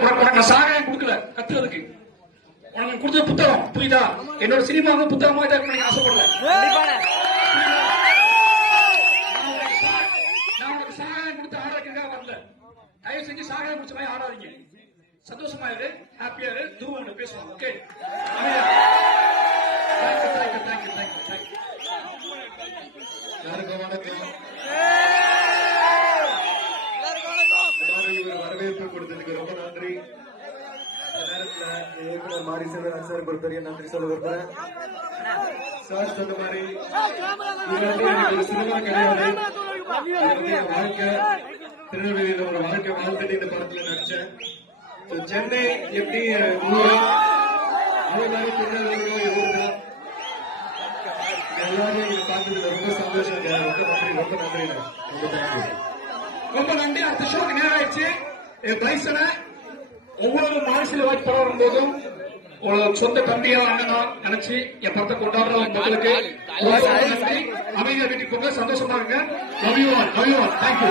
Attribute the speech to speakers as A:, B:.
A: உனக்கு நான் சாராயம் கொடுக்கல கத்துறதுக்கு. உனக்கு கொடுத்த புத்தகம் புரியுதா? என்னோட சினிமாவும் புத்தகமா இருக்கு நீங்க ஆசைப்படல. நான் உனக்கு சாராயம் கொடுத்து ஆடுறதுக்காக வரல. தயவு செஞ்சு சாராயம் குடிச்ச மாதிரி ஆடாதீங்க. சந்தோஷமா இரு ஹாப்பியா இரு தூரம் பேசுவோம் okay thank you thank you thank you thank you
B: வணக்கம் எல்லாரும் இவர் வரவேற்பு கொடுத்ததுக்கு ரொம்ப நன்றி இந்த நேரத்துல இயக்குனர் மாரி செல்வராஜ் சார் ஒரு பெரிய நன்றி சொல்ல விரும்புறேன். சார் சொன்ன மாதிரி சினிமா கிடையாது வாழ்க்கை திருநெல்வேலியில ஒரு வாழ்க்கை வாழ்ந்துட்டு இந்த படத்துல நடிச்சேன். சென்னை எப்படி ஊரோ அதே மாதிரி திருநெல்வேலியோ ஊர் தான் எல்லாரும் இங்க பார்த்ததுல ரொம்ப சந்தோஷம். ரொம்ப நன்றி ரொம்ப நன்றி ரொம்ப தேங்க்யூ
A: ரொம்ப நன்றி. அடுத்த ஷோக்கு நேரம் ஆயிடுச்சு என் ஒவ்வொரு மாநில வாய்ப்பு படம் வரும்போதும் ஒரு சொந்த தம்பியா அண்ணனா நினைச்சு என் படத்தை கொண்டாடுற மக்களுக்கு. அமைதியா வீட்டுக்கு போங்க சந்தோஷமா இருங்க. You all thank you